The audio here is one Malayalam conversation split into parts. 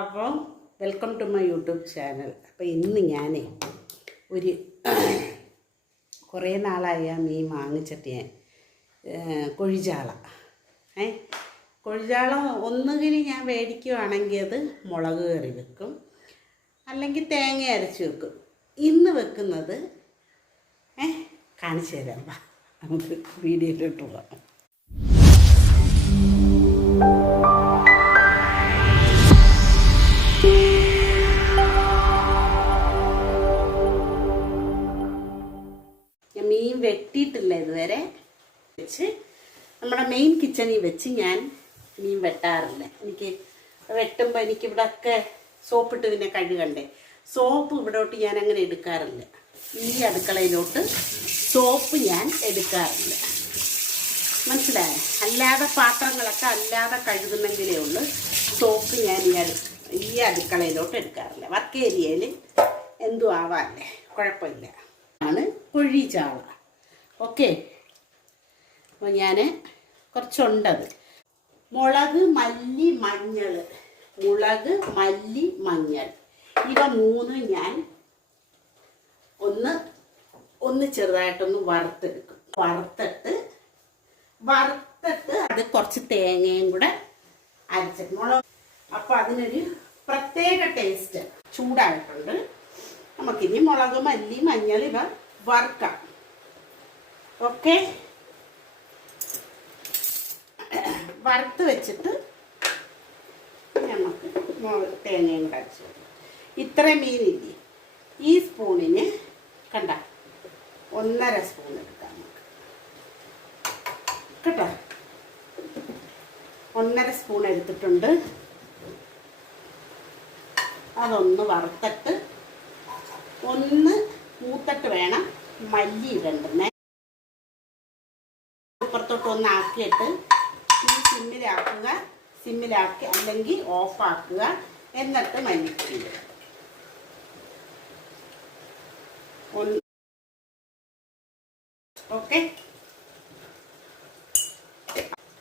അപ്പോൾ welcome to my YouTube channel. അപ്പോൾ ഇന്ന് ഞാൻ ഒരു കുറേ നാളായി മീൻ വാങ്ങിച്ചിട്ട് ഞാൻ കൊഴിചാള കൊഴിചാള ഒന്നുകിൽ ഞാൻ മേടിക്കുകയാണെങ്കിൽ അത് മുളക് കറി വെക്കും, അല്ലെങ്കിൽ തേങ്ങ അരച്ച് വെക്കും. ഇന്ന് വെക്കുന്നത് കാണിച്ചു തരാം. നമുക്ക് വീഡിയോയിലോട്ട് പോകാം. മീൻ വെട്ടിയിട്ടില്ല ഇതുവരെ. വെച്ച് നമ്മുടെ മെയിൻ കിച്ചണിൽ വെച്ച് ഞാൻ മീൻ വെട്ടാറില്ല. എനിക്ക് വെട്ടുമ്പോൾ എനിക്കിവിടെ ഒക്കെ സോപ്പിട്ട് പിന്നെ കഴുകണ്ടേ. സോപ്പ് ഇവിടോട്ട് ഞാൻ അങ്ങനെ എടുക്കാറില്ല. ഈ അടുക്കളയിലോട്ട് സോപ്പ് ഞാൻ എടുക്കാറില്ല, മനസ്സിലായോ? അല്ലാതെ പാത്രങ്ങളൊക്കെ അല്ലാതെ കഴുകുന്നെങ്കിലേ ഉള്ളൂ സോപ്പ് ഞാൻ ഈ അടുക്കളയിലോട്ട് എടുക്കാറില്ല. വർക്ക് ഏരിയയിൽ എന്തും ആവാല്ലേ, കുഴപ്പമില്ല. ആണ് കൊഴിചാള. ഓക്കെ, അപ്പോൾ ഞാൻ കുറച്ചുണ്ടത്. മുളക്, മല്ലി, മഞ്ഞൾ. മുളക്, മല്ലി, മഞ്ഞൾ ഇവ മൂന്നും ഞാൻ ഒന്ന് ചെറുതായിട്ടൊന്ന് വറുത്തെടുക്കും. വറുത്തിട്ട് അത് കുറച്ച് തേങ്ങയും കൂടെ അരച്ചിട്ട് മുളക്. അപ്പോൾ അതിനൊരു പ്രത്യേക ടേസ്റ്റ്. ചൂടായിട്ടുണ്ട്. നമുക്കിനി മുളക്, മല്ലി, മഞ്ഞൾ ഇവ വറുക്കാം. ഓക്കെ, വറുത്ത് വെച്ചിട്ട് നമുക്ക് തേങ്ങയും കൂടെ അരച്ച് വെക്കാം. ഇത്ര മീനില്ലേ, ഈ സ്പൂണിന് കണ്ട 1.5 സ്പൂൺ എടുക്കാം നമുക്ക് കേട്ടോ. 1.5 സ്പൂൺ എടുത്തിട്ടുണ്ട്. അതൊന്ന് വറുത്തിട്ട് ഒന്ന് മൂത്തിട്ട് വേണം മല്ലി ഇടണ്ടേ. ഇപ്പുറത്തോട്ട് ഒന്ന് ആക്കിയിട്ട് ഈ സിമ്മിലാക്കി അല്ലെങ്കിൽ ഓഫാക്കുക. എന്നിട്ട് മല്ലിപ്പൊടി ഇടുക. ഓക്കെ,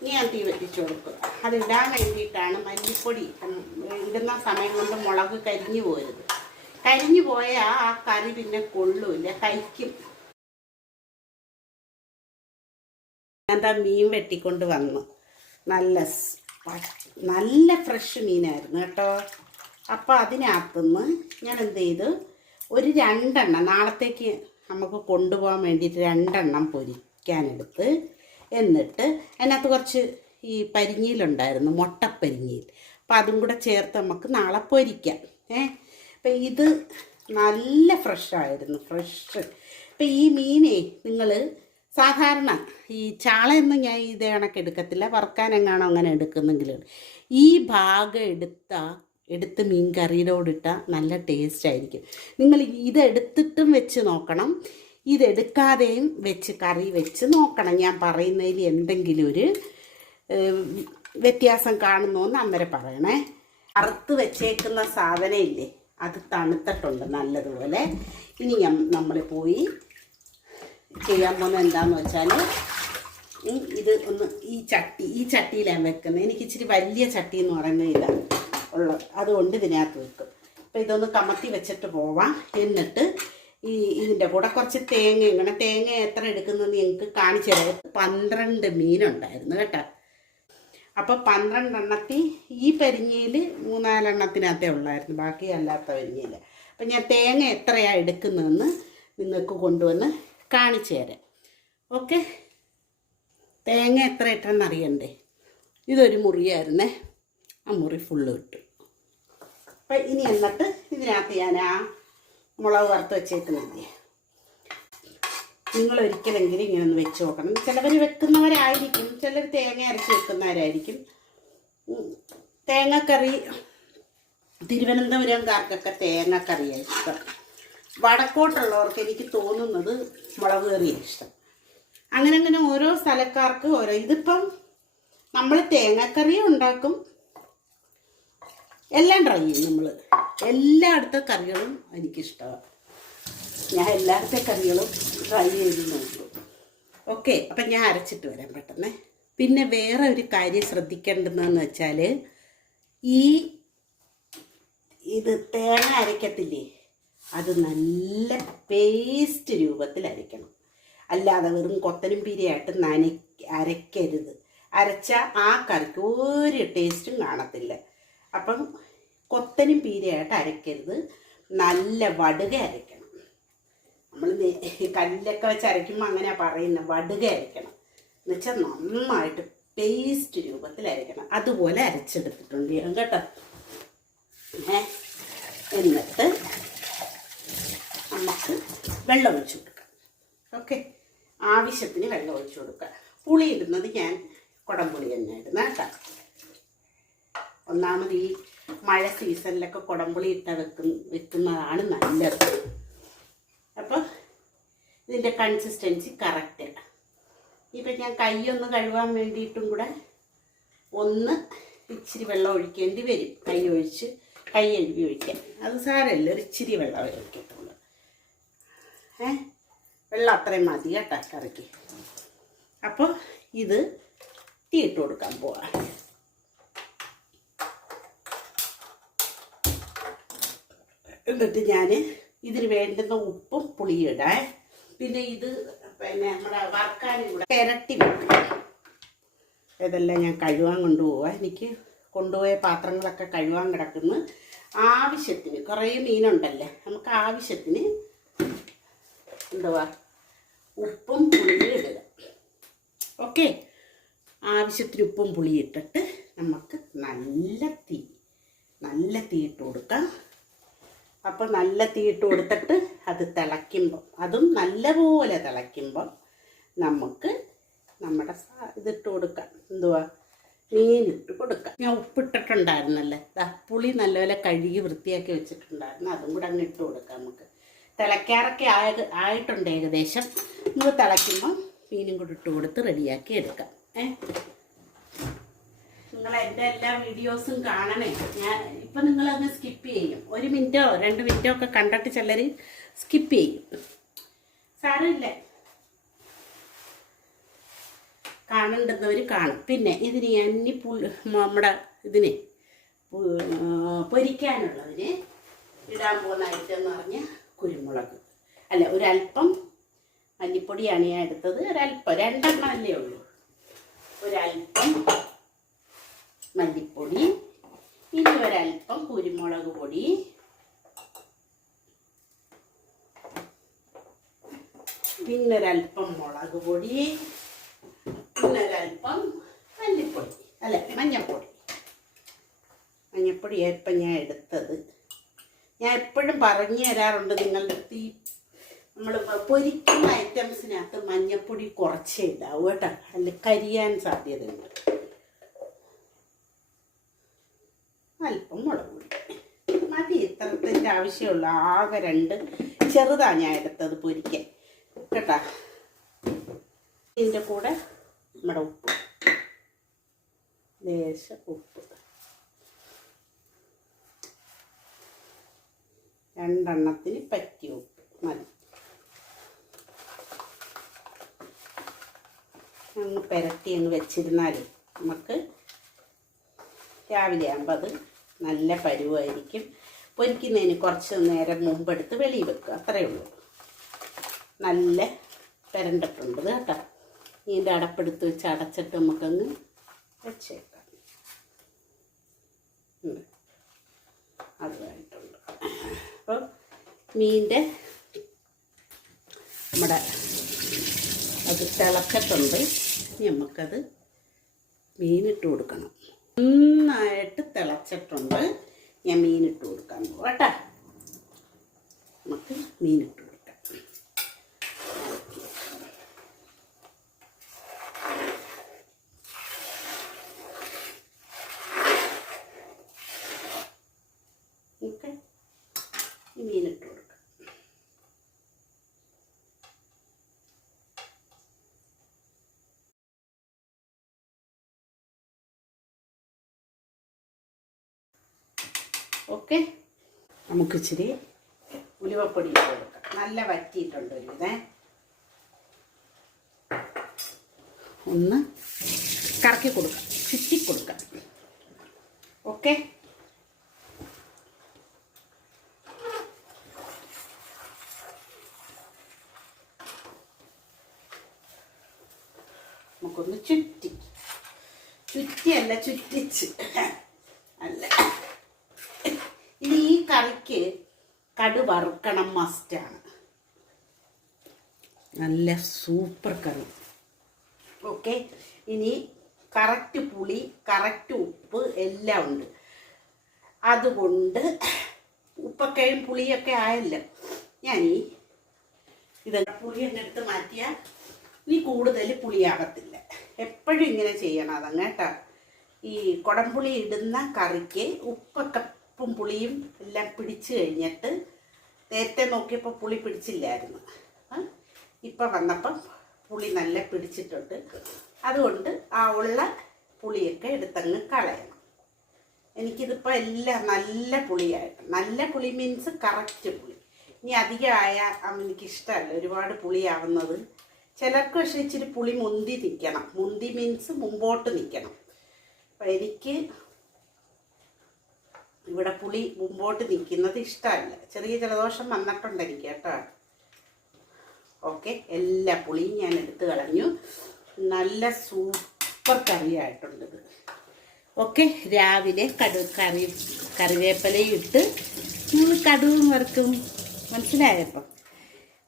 ഞാൻ തീ വെട്ടിച്ചു കൊടുക്കുക. അത് ഇടാൻ വേണ്ടിയിട്ടാണ്. മല്ലിപ്പൊടി ഇടുന്ന സമയം കൊണ്ട് മുളക് കരിഞ്ഞു പോരുത്. കരിഞ്ഞു പോയാൽ ആ കറി പിന്നെ കൊള്ളൂല്ല, കഴിക്കും. എന്താ മീൻ വെട്ടിക്കൊണ്ട് വന്നു. നല്ല ഫ്രഷ് മീനായിരുന്നു കേട്ടോ. അപ്പോൾ അതിനകത്തുനിന്ന് ഞാൻ എന്ത് ചെയ്തു, ഒരു 2 എണ്ണം നാളത്തേക്ക് നമുക്ക് കൊണ്ടുപോകാൻ വേണ്ടിയിട്ട് 2 എണ്ണം പൊരിക്കാനെടുത്ത്. എന്നിട്ട് അതിനകത്ത് കുറച്ച് ഈ പരിഞ്ഞിയിലുണ്ടായിരുന്നു, മുട്ടപ്പരിഞ്ഞിയിൽ. അപ്പം അതും കൂടെ ചേർത്ത് നമുക്ക് നാളെ പൊരിക്കാം. അപ്പം ഇത് നല്ല ഫ്രഷായിരുന്നു, ഫ്രഷ്. അപ്പം ഈ മീനെ നിങ്ങൾ സാധാരണ ഈ ചാളയൊന്നും ഞാൻ ഇതേ കണക്ക് എടുക്കത്തില്ല. വറുക്കാനെങ്ങാണോ അങ്ങനെ എടുക്കുന്നെങ്കിലും ഈ ഭാഗം എടുത്ത് മീൻ കറിയിലോടിട്ടാൽ നല്ല ടേസ്റ്റ് ആയിരിക്കും. നിങ്ങൾ ഇതെടുത്തിട്ടും വെച്ച് നോക്കണം, ഇതെടുക്കാതെയും വെച്ച് കറി വെച്ച് നോക്കണം. ഞാൻ പറയുന്നതിൽ എന്തെങ്കിലും ഒരു വ്യത്യാസം കാണുന്നോന്ന് അന്നേരം പറയണേ. വറുത്ത് വെച്ചേക്കുന്ന സാധനം ഇല്ലേ, അത് തണുത്തിട്ടുണ്ട് നല്ലതുപോലെ. ഇനി നമ്മൾ പോയി ചെയ്യാൻ പോകുന്നത് എന്താണെന്ന് വെച്ചാൽ, ഇത് ഒന്ന് ഈ ചട്ടിയിലാണ് വെക്കുന്നത്. എനിക്ക് ഇച്ചിരി വലിയ ചട്ടി എന്ന് പറയുന്നത് ഇതാണ് ഉള്ളത്, അതുകൊണ്ട് ഇതിനകത്ത് വെക്കും. അപ്പോൾ ഇതൊന്ന് കമത്തി വെച്ചിട്ട് പോവാം. എന്നിട്ട് ഇതിൻ്റെ കൂടെ കുറച്ച് തേങ്ങ എത്ര എടുക്കുന്നതെന്ന് ഞങ്ങൾക്ക് കാണിച്ചു തരാം. 12 മീനുണ്ടായിരുന്നു കേട്ടോ. അപ്പോൾ 12 എണ്ണത്തിൽ ഈ പരിഞ്ഞിയിൽ 3-4 എണ്ണത്തിനകത്തേ ഉള്ളായിരുന്നു, ബാക്കി അല്ലാത്ത പരിഞ്ഞിയിൽ. അപ്പം ഞാൻ തേങ്ങ എത്രയാണ് എടുക്കുന്നതെന്ന് നിങ്ങൾക്ക് കൊണ്ടുവന്ന് കാണിച്ചു തരാം. ഓക്കെ, തേങ്ങ എത്ര ഇട്ടെന്ന് അറിയണ്ടേ. ഇതൊരു മുറിയായിരുന്നേ, ആ മുറി ഫുള്ള് ഇട്ടു. അപ്പം ഇനി എന്നിട്ട് ഇതിനകത്ത് ഞാൻ ആ മുളക് വറുത്ത് വെച്ചേക്കുന്നില്ലേ, നിങ്ങളൊരിക്കലെങ്കിലും ഇങ്ങനെ ഒന്ന് വെച്ച് നോക്കണം. ചിലവർ വെക്കുന്നവരായിരിക്കും, ചിലർ തേങ്ങ അരച്ച് വെക്കുന്നവരായിരിക്കും. തേങ്ങക്കറി തിരുവനന്തപുരംകാർക്കൊക്കെ തേങ്ങക്കറിയാണ് ഇഷ്ടം. വടക്കോട്ടുള്ളവർക്ക് എനിക്ക് തോന്നുന്നത് മുളക് കറിയാണ് ഇഷ്ടം. അങ്ങനെ ഓരോ സ്ഥലക്കാർക്ക് ഓരോ. ഇതിപ്പം നമ്മൾ തേങ്ങക്കറിയും ഉണ്ടാക്കും, എല്ലാം ട്രൈ ചെയ്യും. നമ്മൾ എല്ലായിടത്തെ കറികളും എനിക്കിഷ്ടമാണ്. ഞാൻ എല്ലായിടത്തെ കറികളും ട്രൈ ചെയ്ത് നോക്കും. ഓക്കെ, അപ്പം ഞാൻ അരച്ചിട്ട് വരാം പെട്ടെന്ന്. പിന്നെ വേറെ ഒരു കാര്യം ശ്രദ്ധിക്കേണ്ടതെന്ന് വെച്ചാൽ, ഈ ഇത് തേങ്ങ അരയ്ക്കത്തില്ലേ, അത് നല്ല പേസ്റ്റ് രൂപത്തിൽ അരയ്ക്കണം. അല്ലാതെ വെറും കൊത്തനും പീരയായിട്ട് അരയ്ക്കരുത്. അരച്ചാൽ ആ കറിക്ക് ഒരു ടേസ്റ്റും കാണത്തില്ല. അപ്പം കൊത്തനും പീരയായിട്ട് അരയ്ക്കരുത്, നല്ല വടുക അരയ്ക്കണം. നമ്മൾ കല്ലൊക്കെ വെച്ച് അരയ്ക്കുമ്പോൾ അങ്ങനെയാണ് പറയുന്നത്, വടുക അരയ്ക്കണം. എന്നുവെച്ചാൽ നന്നായിട്ട് പേസ്റ്റ് രൂപത്തിൽ അരയ്ക്കണം. അതുപോലെ അരച്ചെടുത്തിട്ടുണ്ട് ഞാൻ കേട്ടോ. എന്നിട്ട് നമുക്ക് വെള്ളം ഒഴിച്ചു കൊടുക്കാം. ഓക്കെ, ആവശ്യത്തിന് വെള്ളം ഒഴിച്ചു കൊടുക്കുക. പുളി ഇടുന്നത് ഞാൻ കുടംപുളി തന്നെ ഇടുന്ന കേട്ടോ. ഒന്നാമത് ഈ മഴ സീസണിലൊക്കെ കുടംപുളി ഇട്ട വെക്കുന്നതാണ് നല്ലത്. അപ്പോൾ ഇതിൻ്റെ കൺസിസ്റ്റൻസി കറക്റ്റ്. ഇപ്പം ഞാൻ കൈയൊന്ന് കഴുകാൻ വേണ്ടിയിട്ടും കൂടെ ഒന്ന് ഇച്ചിരി വെള്ളം ഒഴിക്കേണ്ടി വരും. കൈ കഴുകി ഒഴിക്കാൻ അത് സാരമില്ല, ഒരു ഇച്ചിരി വെള്ളം ഒഴിക്കത്തുള്ളൂ. വെള്ളം അത്രയും മതി കേട്ടോ കറിക്ക്. അപ്പോൾ ഇത് തീയിട്ട് കൊടുക്കാൻ പോവാം. എന്നിട്ട് ഞാൻ ഇതിന് വേണ്ടുന്ന ഉപ്പും പുളിയും ഇടാം. പിന്നെ ഇത് നമ്മുടെ വറുക്കാനും കൂടെ ഇരട്ടി വെക്കും. ഇതെല്ലാം ഞാൻ കഴുകാൻ കൊണ്ടുപോവാം. എനിക്ക് കൊണ്ടുപോയ പാത്രങ്ങളൊക്കെ കഴുകാൻ കിടക്കുന്നു. ആവശ്യത്തിന് കുറേ മീനുണ്ടല്ലേ, നമുക്ക് ആവശ്യത്തിന് എന്തുവാ ഉപ്പും പുളിയും ഇടുക. ഓക്കെ, ആവശ്യത്തിന് ഉപ്പും പുളിയും ഇട്ടിട്ട് നമുക്ക് നല്ല തീ ഇട്ട് കൊടുക്കാം. അപ്പോൾ നല്ല തീ ഇട്ട് കൊടുത്തിട്ട് അത് തിളയ്ക്കുമ്പം, അതും നല്ലപോലെ തിളയ്ക്കുമ്പം നമുക്ക് നമ്മുടെ ഇതിട്ട് കൊടുക്കാം. എന്തുവാ മീനിട്ട് കൊടുക്കാം. ഞാൻ ഉപ്പിട്ടിട്ടുണ്ടായിരുന്നല്ലേ, പുളി നല്ലപോലെ കഴുകി വൃത്തിയാക്കി വെച്ചിട്ടുണ്ടായിരുന്നു, അതും കൂടെ അങ്ങ് ഇട്ട് കൊടുക്കാം. നമുക്ക് തിളയ്ക്കാറൊക്കെ ആയിട്ടുണ്ട് ഏകദേശം. നമുക്ക് തിളയ്ക്കുമ്പം മീനും കൂടി ഇട്ട് കൊടുത്ത് റെഡിയാക്കി എടുക്കാം. നിങ്ങൾ എൻ്റെ എല്ലാ വീഡിയോസും കാണണേ. ഇപ്പം നിങ്ങളങ്ങ് സ്കിപ്പ് ചെയ്യും. 1 മിനിറ്റോ 2 മിനിറ്റോ ഒക്കെ കണ്ടിട്ട് ചിലർ സ്കിപ്പ് ചെയ്യും. സാരമില്ല, കാണേണ്ടുന്നവർ കാണും. പിന്നെ ഇതിന് ഇനി നമ്മുടെ ഇതിന് പൊരിക്കാനുള്ളതിന് ഇടാൻ പോകുന്ന ഐറ്റം എന്ന് പറഞ്ഞാൽ കുരുമുളക്, അല്ല ഒരല്പം മല്ലിപ്പൊടിയാണ് ഞാൻ എടുത്തത്. ഒരല്പം 2 എണ്ണം അല്ലേ ഉള്ളൂ. ഒരല്പം മല്ലിപ്പൊടി, ഇനി ഒരല്പം കുരുമുളക് പൊടി, പിന്നൊരല്പം മുളക് പൊടി, പിന്നൊരല്പം മല്ലിപ്പൊടി, അല്ല മഞ്ഞൾപ്പൊടി. മഞ്ഞൾപ്പൊടി ഇപ്പം ഞാൻ എടുത്തത്. ഞാൻ എപ്പോഴും പറഞ്ഞു തരാറുണ്ട് നിങ്ങളുടെ അടുത്ത്, നമ്മൾ പൊരിക്കുന്ന ഐറ്റംസിനകത്ത് മഞ്ഞൾപ്പൊടി കുറച്ചേ ഇടാവൂ കേട്ടോ, അല്ല കരിയാൻ സാധ്യതയുണ്ട്. അല്പം മുളക് പൊടി മതി, ഇത്രത്തിൻ്റെ ആവശ്യമുള്ളൂ. ആകെ 2 ചെറുതാണ് ഞാൻ എടുത്തത് പൊരിക്കാൻ കേട്ടോ. ഇതിൻ്റെ കൂടെ നമ്മുടെ ഉപ്പ്, ലേശം ഉപ്പ്, 2 എണ്ണത്തിന് പറ്റിയ ഉപ്പ് മതി. അങ്ങ് പുരട്ടി അങ്ങ് വെച്ചിരുന്നാൽ നമുക്ക് രാവിലെ ആകുമ്പോൾ അത് നല്ല പരുവായിരിക്കും. പൊരിക്കുന്നതിന് കുറച്ച് നേരം മുമ്പെടുത്ത് വെളിയിൽ വെക്കുക, അത്രയേ ഉള്ളൂ. നല്ല പുരണ്ടിട്ടുണ്ട് കേട്ടോ. ഇതിൻ്റെ അടപ്പെടുത്ത് വെച്ച് അടച്ചിട്ട് നമുക്കങ്ങ് വെച്ചേക്കാം. അതുമായിട്ടുണ്ട്. അപ്പോൾ മീൻ്റെ നമ്മുടെ അത് തിളച്ചിട്ടുണ്ട്. നമുക്കത് മീനിട്ട് കൊടുക്കണം. നന്നായിട്ട് തിളച്ചിട്ടുണ്ട്. ഞാൻ മീനിട്ട് കൊടുക്കാൻ പോകും കേട്ടോ. നമുക്ക് മീനിട്ട് കൊടുക്കാം. ഓക്കെ, മീനിട്ട് കൊടുക്കാം. ഓക്കെ, നമുക്ക് ഇച്ചിരി ഉലുവപ്പൊടി ഇട്ട് കൊടുക്കാം. നല്ല വറ്റിയിട്ടുണ്ട് ഒരു ഇതേ. ഒന്ന് കറക്കി കൊടുക്കാം, ചുറ്റി കൊടുക്കാം. ഓക്കെ, നമുക്കൊന്ന് ചുറ്റിയല്ല ചുറ്റിച്ച് അല്ല. ഇനി ഈ കറിക്ക് കടു വറുക്കണം, മസ്റ്റാണ്. നല്ല സൂപ്പർ കറി. ഓക്കെ, ഇനി കറക്റ്റ് പുളി, കറക്റ്റ് ഉപ്പ് എല്ലാം ഉണ്ട്. അതുകൊണ്ട് ഉപ്പൊക്കെയും പുളിയൊക്കെ ആയല്ലോ. ഞാൻ പുളി എന്നെ എടുത്ത് മാറ്റിയാൽ ഇനി കൂടുതൽ പുളിയാകത്തില്ല. എപ്പോഴും ഇങ്ങനെ ചെയ്യണം അതങ്ങ് കേട്ടോ. ഈ കുടംപുളി ഇടുന്ന കറിക്ക് ഉപ്പും പുളിയും എല്ലാം പിടിച്ചു കഴിഞ്ഞിട്ട്, നേരത്തെ നോക്കിയപ്പോൾ പുളി പിടിച്ചില്ലായിരുന്നു, ഇപ്പം വന്നപ്പം പുളി നല്ല പിടിച്ചിട്ടുണ്ട്. അതുകൊണ്ട് ആ ഉള്ള പുളിയൊക്കെ എടുത്തങ്ങ് കളയണം. എനിക്കിതിപ്പോൾ എല്ലാം നല്ല പുളിയായിട്ട്, നല്ല പുളി മീൻസ് കറക്റ്റ് പുളി. ഇനി അധികമായ എനിക്കിഷ്ടമല്ല ഒരുപാട് പുളിയാവുന്നത്. ചിലർക്ക് പക്ഷേ ഇച്ചിരി പുളി മുന്തി നിൽക്കണം. മുന്തി മീൻസ് മുമ്പോട്ട് നിൽക്കണം. അപ്പം എനിക്ക് ഇവിടെ പുളി മുമ്പോട്ട് നിൽക്കുന്നത് ഇഷ്ടമല്ല. ചെറിയ ജലദോഷം വന്നിട്ടുണ്ട് എനിക്ക് കേട്ടോ. ഓക്കെ, എല്ലാ പുളിയും ഞാൻ എടുത്ത് കളഞ്ഞു. നല്ല സൂപ്പർ കറിയായിട്ടുള്ളത്. ഓക്കെ, രാവിലെ കറിവേപ്പിലയും ഇട്ട് കടുവും വറുക്കും. മനസ്സിലായപ്പം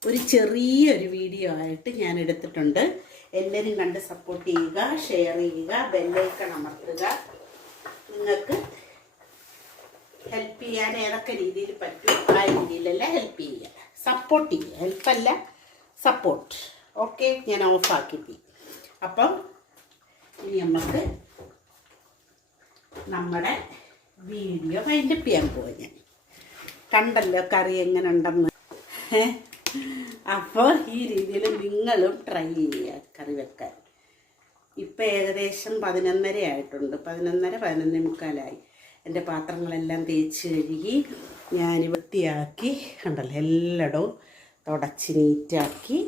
ഒരു ചെറിയൊരു വീഡിയോ ആയിട്ട് ഞാൻ എടുത്തിട്ടുണ്ട്. എല്ലാവരും കണ്ട് സപ്പോർട്ട് ചെയ്യുക, ഷെയർ ചെയ്യുക, ബെല്ലൈക്കൺ അമർത്തുക. നിങ്ങൾക്ക് ഹെൽപ്പ് ചെയ്യാൻ ഏതൊക്കെ രീതിയിൽ പറ്റും ആ രീതിയിലെല്ലാം ഹെൽപ്പ് ചെയ്യുക, സപ്പോർട്ട് ചെയ്യുക. ഹെൽപ്പല്ല, സപ്പോർട്ട്. ഓക്കെ, ഞാൻ ഓഫാക്കി. അപ്പം ഇനി നമുക്ക് നമ്മുടെ വീഡിയോ വൈൻഡപ്പ് ചെയ്യാൻ പോവാം. ഞാൻ കണ്ടല്ലോ കറി എങ്ങനെ ഉണ്ടെന്ന്. അപ്പോൾ ഈ രീതിയിൽ നിങ്ങളും ട്രൈ ചെയ്യുക കറി വെക്കാൻ. ഇപ്പം ഏകദേശം 11:30 ആയിട്ടുണ്ട്. 11:30-11:45. എൻ്റെ പാത്രങ്ങളെല്ലാം തേച്ച് കഴുകി ഞാൻ വൃത്തിയാക്കി. കണ്ടല്ലോ, എല്ലായിടവും തുടച്ച് നീറ്റാക്കി,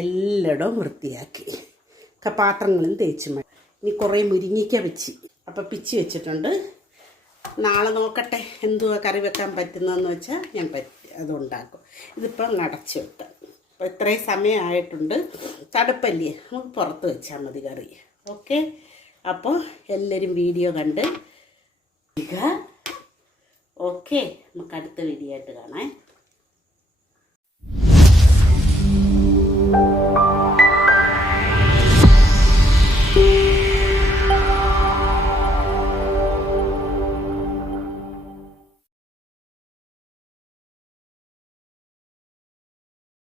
എല്ലായിടവും വൃത്തിയാക്കി. പാത്രങ്ങളും തേച്ച് ഇനി കുറേ മുരിങ്ങിക്ക വെച്ച് അപ്പം പിച്ചി വെച്ചിട്ടുണ്ട്. നാളെ നോക്കട്ടെ എന്തുവാ കറി വെക്കാൻ പറ്റുന്നതെന്ന് വെച്ചാൽ ഞാൻ അതുണ്ടാക്കും. ഇതിപ്പം അടച്ച് വെക്കാം. അപ്പോൾ ഇത്രയും സമയമായിട്ടുണ്ട്. തടുപ്പല്ലേ, നമുക്ക് പുറത്ത് വെച്ചാൽ മതി കറി. ഓക്കെ, അപ്പോൾ എല്ലാവരും വീഡിയോ കണ്ട്. ഓക്കെ, നമുക്ക് അടുത്ത വീഡിയോ ആയിട്ട് കാണാം.